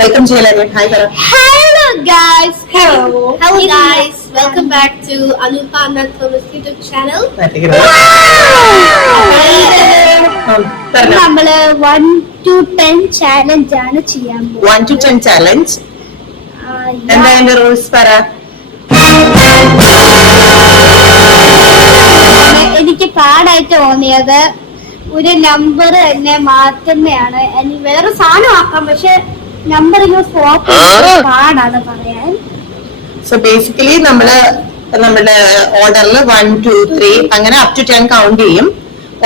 Welcome ചെയ്യാൻ hi പറ. Hello guys. Hello. Hello guys. Welcome back to Anupa Anand Thomas YouTube channel. നമ്മള് 1 to 10 challenge ആണ് ചെയ്യാൻ പോകുന്നത്. 1 to 10 ചാലഞ്ച്. എന്താ അതിന്റെ റൂൾസ് പറ. എനിക്ക് പാടായിട്ട് തോന്നിയത് ഒരു നമ്പർ തന്നെ മാറ്റുന്നതാണ്. വേറെ സാധനം ആക്കാം, പക്ഷെ നമ്പർ ഇങ്ങനെ സ്വാപ്പ് പാടാണ് പറയാൻ. സോ ബേസിക്കലി നമ്മുടെ ഓർഡറിൽ 1 2 3 അങ്ങനെ അപ് ടു 10 കൗണ്ട് ചെയ്യും.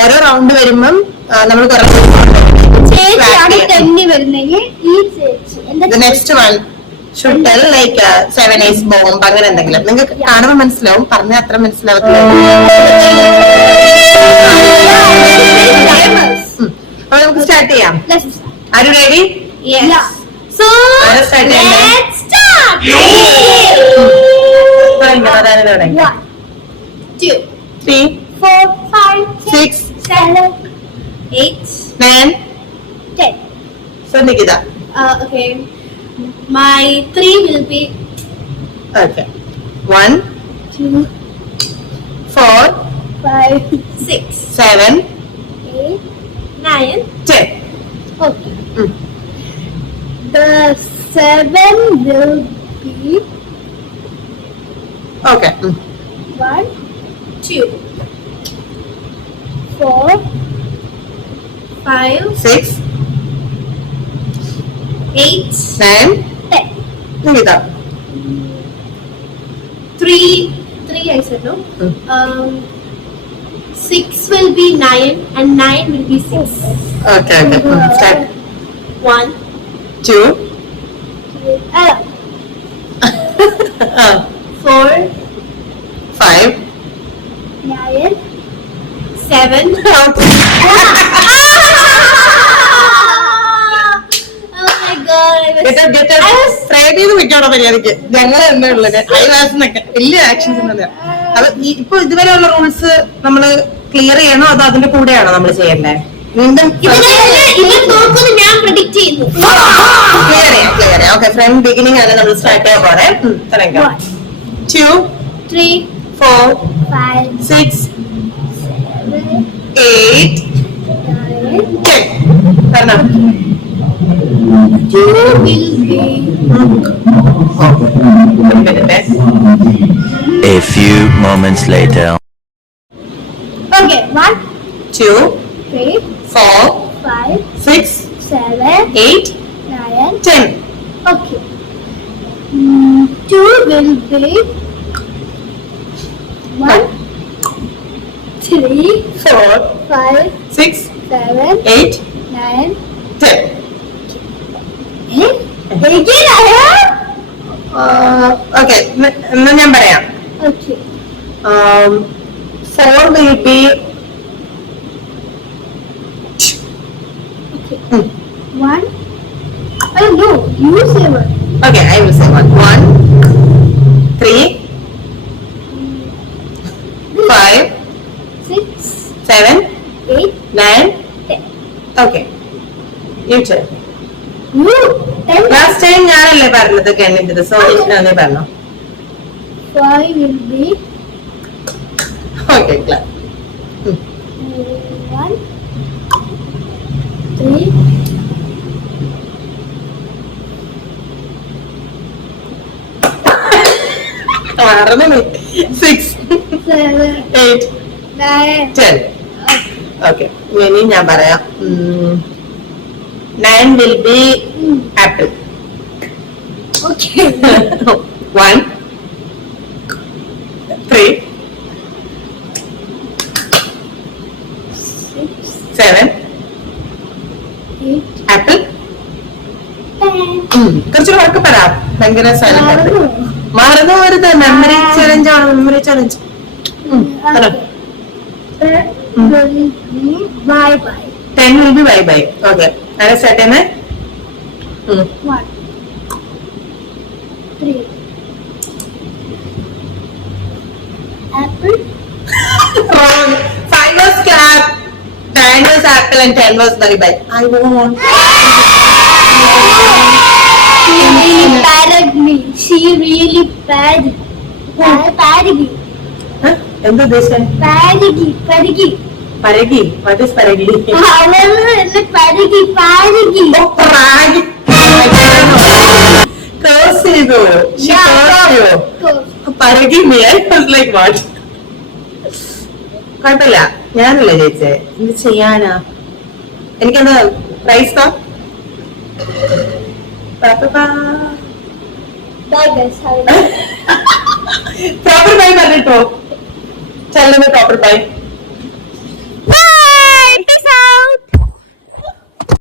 ഓരോ റൗണ്ട് വരുമ്പം നമ്മൾ ചേച്ചിയാണ് തെന്നി വരുന്നെങ്കിൽ ഈ ചേച്ചി next one should tell like 7 ace bomb അങ്ങനെ എന്തെങ്കിലും. നിങ്ങൾക്ക് കാണുമ്പോൾ മനസ്സിലാവും, പറഞ്ഞാൽ അത്ര മനസ്സിലാവത്തില്ല. അപ്പൊ നമുക്ക് സ്റ്റാർട്ട് ചെയ്യാം. Are you ready? Yes. So let's start. 1 2 3 4 5 6 7 8 9 10. So Nikita. Okay. My 3 will be Okay. 1 2 4 5 6 7 8 9 10. Okay. The 7 will be Okay. 1 2 4 5 6 8 9 10. Nikita. 3 I said no. 6 will be 9 and 9 will be 6. Okay. Start. 1 2 4 5 9 7. Oh my god. Try ചെയ്ത് വെക്കണോ മര്യാദക്ക്. ഞങ്ങൾ തന്നെ ഉള്ളത് ഐവാസിനൊക്കെ വലിയ actions ഒന്നും. അപ്പൊ ഇപ്പൊ ഇതുവരെയുള്ള റൂൾസ് നമ്മള് ക്ലിയർ ചെയ്യണോ അതോ അതിന്റെ കൂടെയാണോ നമ്മൾ ചെയ്യണ്ടേ? വീണ്ടും ഞാൻ പ്രെഡിക്റ്റ് ചെയ്യുന്നു. ക്ലിയർ ചെയ്യാം. ഓക്കെ, ഫ്രം ബിഗിനിങ് ആണ് നമ്മൾ സ്റ്റാർട്ട് ചെയ്യാൻ പോണേ. തുടങ്ങാം. 2 3 4 5 6 7 8 10. പറഞ്ഞോ. 2 will be A few moments later. okay. 1 2 3 4 5 6 7 8 9 10. okay. 2 will be 1 3 4 5 6 7 8 9 10. again I have okay, എന്നാ ഞാൻ പറയാം. okay. 4 will be Okay. 1 I don't know, you say 1. Okay, I will say 1 3 5 6 7 8 9 10. Okay, you tell. You 10. Last time ഞാനല്ലേ പറഞ്ഞത് കണ്ടിട്ട്, so ഞാൻ പറഞ്ഞോ. 5 will be Okay, clap. 1 3 മറന്നു. 6 7 8 9 10. Okay, ഇനി ഞാൻ പറയാം. 9 will be apple. okay. 1 3 6 7 8 apple. 10. കുറച്ചൊരു വർക്ക് പറയാം. ഭയങ്കര സൈലന്റ് മറന്നു വരുത്. മെമ്മറി ചലഞ്ച് ആണ്. Memory challenge. 10 will be bye bye. 10 will be bye bye. Okay, ആരാ സ്റ്റാർട്ട് ചെയ്യുന്നേ? 1 3 apple. Wrong. 5 was clap, 9 was apple and 10 was bye bye. I won. really bad. Parigi. എന്താ ഉദ്ദേശം? Parigi. Parigi. പരകി? What is പരകി? അവള് എന്നെ പരകി. Parigi. Curse ചെയ്തു. She cursed you. പരകി me. I was like what? കുഴപ്പമില്ല, ഞാനല്ലേ ചേച്ചേ, എന്ത് ചെയ്യാനാ? എനിക്കെന്താ പ്രൈസ് താ? Bye guys. പ്രോപ്പർ ബൈ പറഞ്ഞിട്ടോ. ചെല്ലുന്ന പ്രോപ്പർ ബൈ.